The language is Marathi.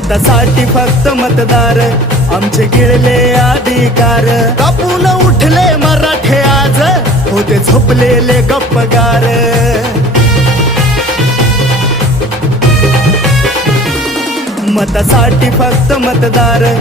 मतासाठी फक्त मतदार. आमचे गिळले अधिकार. कापून उठले मराठे आज. होते झोपलेले गप्पगार. मतासाठी फक्त मतदार.